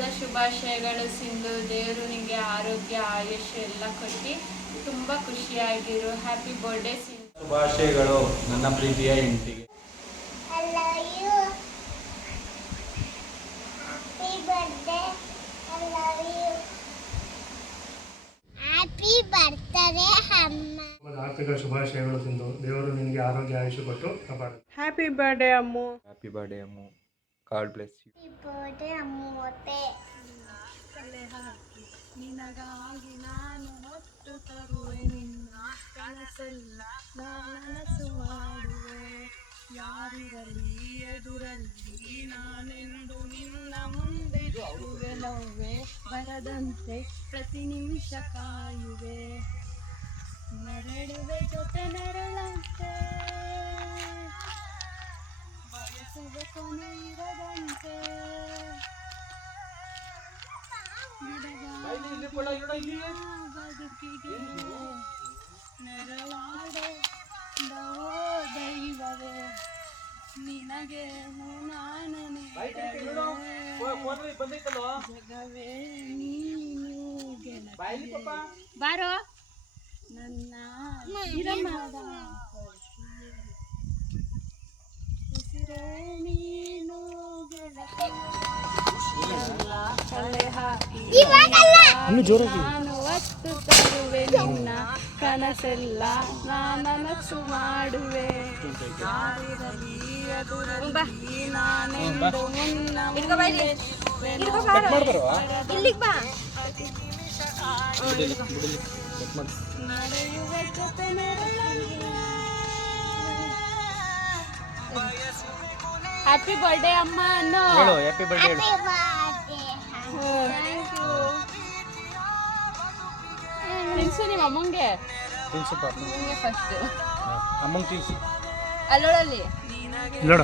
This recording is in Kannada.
ಹಬ್ಬದ ಶುಭಾಶಯಗಳು ಸಿಂಧು. ದೇವರು ನಿಮಗೆ ಆರೋಗ್ಯ ಆಯುಷ್ಯ ಎಲ್ಲ ಕೊಟ್ಟು ತುಂಬ ಖುಷಿಯಾಗಿರು. Happy birthday Sindhu. ಶುಭಾಶಯಗಳು ನನ್ನ ಪ್ರೀತಿಯ ಹೆಂಡತಿಗೆ. ಆರ್ಥಿಕ ಶುಭಾಶಯಗಳು ಸಿಂಧು. ದೇವರು ನಿನಗೆ ಆರೋಗ್ಯ ಆಯುಷ್ಯ ಕೊಟ್ಟು ಕಾಪಾಡು. Happy birthday Ammu. Happy birthday Ammu. God bless you. ನಿನಗಾಗಿ ನಾನು ಹೊತ್ತು ತರುವೆ ನಿನ್ನ ಕನಸೆಲ್ಲ ನನಸು ಮಾಡುವೆ. ಯಾರಿರಲಿ ಎದುರಲ್ಲಿ ನಾನೆಂದು ನಿನ್ನ ಮುಂದೆ ಇರುವೆನವ್ವೆ. ಬರದಂತೆ ಪ್ರತಿ ನಿಮಿಷ ಕಾಯುವೆ. ನೆರಳುವೆ ಜೊತೆ ನೆರಳಂತೆ ಬಯಸುವ ಕೊನೆ ಇರದಂತೆ. ಬದುಕಿಗೆ ನೆರಳಾದ ದೈವವೇ ನಿನಗೆ ನಾನು ಜಗವೇ ನೀನು ಗೆಳತಿ. ಬಾರೋ ನನ್ನ ಚಿರಮದ ಉಸಿರೇ ನೀನು ಗೆಳತಿ. ಕಲೆ ಹಾಕಿ ನಾನು ಹೊತ್ತು ತರುವೆ ನಿನ್ನ ಕನಸೆಲ್ಲ ನನಸು ಮಾಡುವೆ. ಯಾರಿರಲಿ ಎದುರಲ್ಲಿ ನಾನೆಂದು ಮುನ್ನ ನಡೆಯುವೆ ಜೊತೆ ಹ್ಯಾಪಿ ಬರ್ಡೇ ಅಮ್ಮ ಅನ್ನೋ. Happy birthday. Thank you. ತಿನ್ಸು ನಿಮ್ಮ ಅಮ್ಮಂಗೆ. ತಿನ್ಸಪ್ಪ ನಿಮಗೆ ಫಸ್ಟ್ ಅಮ್ಮಂಗೆ ತಿನ್ಸು. ಅಲ್ಲೋಳಲ್ಲಿ ಇಲ್ಲೋಡ